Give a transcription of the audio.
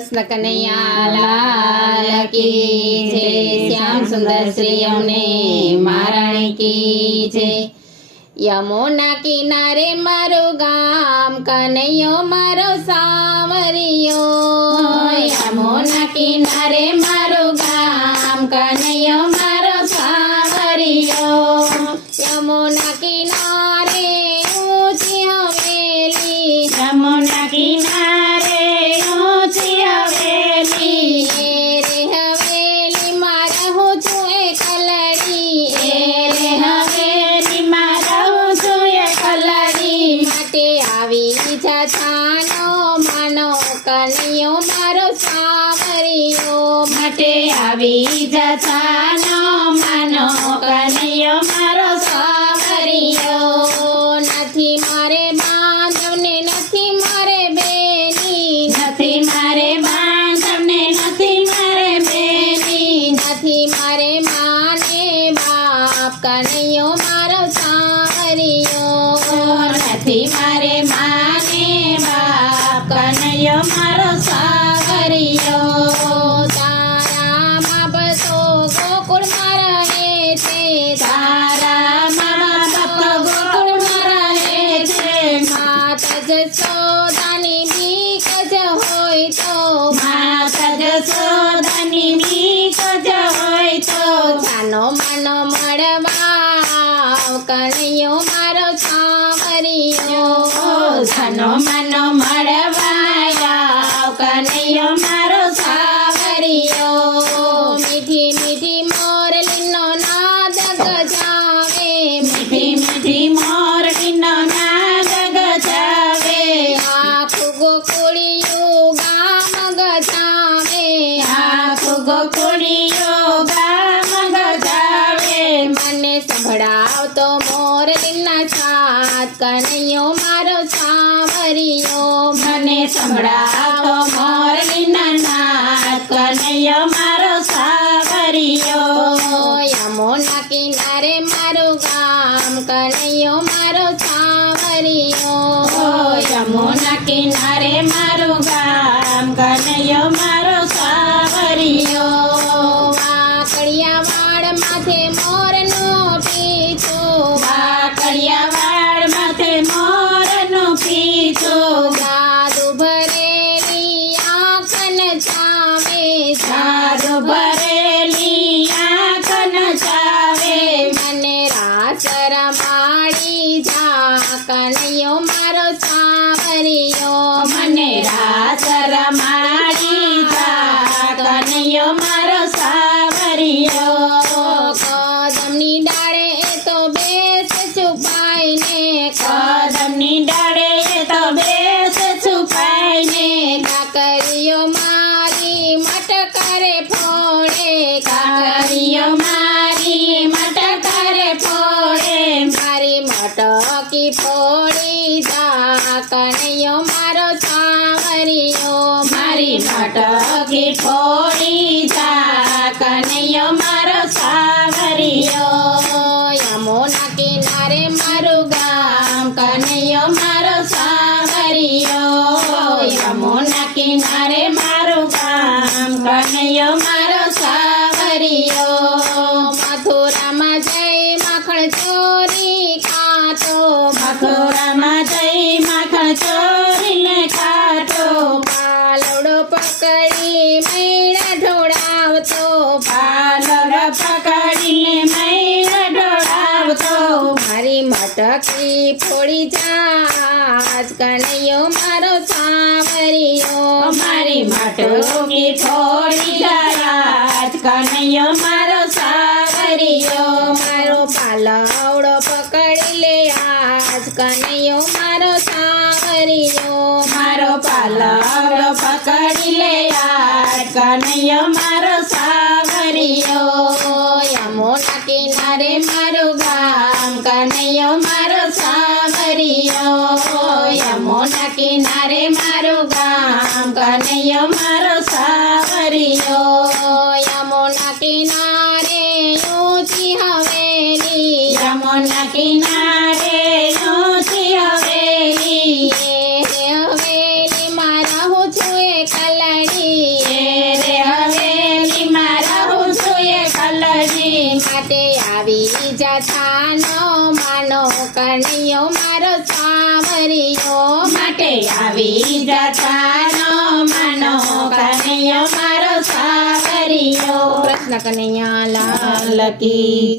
કૃષ્ણ કનૈયા લાલ કી જય। શ્યામ સુંદર શ્રી અમને મહારાણી કી જય। યમુના કિનારે મારું ગામ, કનૈયો મારો સાવરિયો। યમુના કિનારે મારું ગામ, કનૈયો મારો સાવરિયો। યમુના કિનારે ઊંચી હવેલી, યમુના કિનારે ઊંચી હવેલી, રે હવેલીમાં રહું છું એકલડી, રે હવેલીમાં રહું છું એકલડી। માટે આવી જા છાનો માનો, કનૈયો મારો સાવરિયો। માટે આવી જા છાનો માનો, કનૈયો મારો સાવરિયો। નથી મારે બાંધવને, નથી મારે બેની, નથી મારે બાંધવને, નથી મારે બેની, નથી મારે માને બાપ, કનૈયો મારો સાવરિયો। નથી મારે માને બાપ, કનૈયો મારો સાવરિયો। તારા બાપ તો ગોકુળમાં રહે છે, તારા મા બાપ ગોકુળમાં રહે છે। માત જશોદાની બીક જ હોય તો, માતા જશોદાની બીક જ હોય તો, જાનો માનો મળવા કનૈયો મારો સાવરિયો। જાનો માનો મળવા આવ, કનૈયો મારો સાવરિયો। મીઠી મીઠી મોરલીનો નાદ ગજાવે, મીઠી મીઠી મોરડીનો નાદ ગજાવે, આખું ગોકુળિયું ગામ ગજાવે। આખું ગોકુળિયો ગામ ગજાવે। મને સંભળાવતો મોરલીના છાત, કનૈયો મારો સાવરિયો। મને સંભળાતો મોરલીના નાદ, કનૈયો મારો સાવરિયો। યમુના કિનારે મારું ગામ, કનૈયો મારો સાવરિયો। યમુના કિનારે મારું ગામ, કનૈયો મારો સાવરિયો। વાકડિયા વાળ માથે મોરનો પીછો, વાકડિયા વાળ માથે મોરનો પીછો, જાદુ ભરેલી આંખ નચાવે, જાદુ ભરેલી આંખ નચાવે। મને રાસ રમાડી જા, કનૈયો મારો સાવરિયો। મને રાસ રમાડી જા, કનૈયો મારો સાવરિયો। કદમની ડાળે એ તો બેસ છુપાઈને, કદમની ડાળે એ તો બેસ છુપાઈને, કાકરીઓ મારી મટકારે ફોડે, કાકરીઓ મારી મટકારે ફોડે। મારી મટકી ફોડી જા, કનૈયો મારો સાવરિયો। મારી મટકી ફોડી જા, કનૈયો મારો સાવરિયો। યમુના કિનારે મારું ગામ, કનૈયો મારો સાવરિયો। યમુના કિનારે મારું ગામ, કનૈયો મારો સાવરિયો। મથુરામાં જઈ માખણ ચોરી ખાતો, મથુરામાં જઈ માખણ ચોરીને ખાતો, પાલવડો પકડી મૈણા ઢોળાવતો, પાલડ પકડીને મૈણા ઢોળાવતો। મારી મટકી ફોડી જા, કનૈયો મારો સાવરિયો। મારી માટકી ફોડી જાય, કનૈયો મારો સાવરિયો। મારો પાલવડો પકડી લે આજ, કનૈયો મારો સાવરિયો। મારો પાલવડો પકડી લે આજ, કનૈયો મારો સાવરિયો। યમુના કિનારે મારું ગામ, કનૈયો મારો સાવરિયો। યમુના કિનારે મારું ગામ, કનૈયો મારો સાવરિયો। યમુના કિનારે ઊંચી હવેલી, યમુના કિનારે ઊંચી હવેલી, હવેલીમાં રહું છું એકલડી, માટે આવી જથાનો માનો કનૈયો મારો સાવરિયો માટે આવી જતાનો માનો કનૈયો મારો સાવરિયો કૃષ્ણ કનૈયા લાલ લકી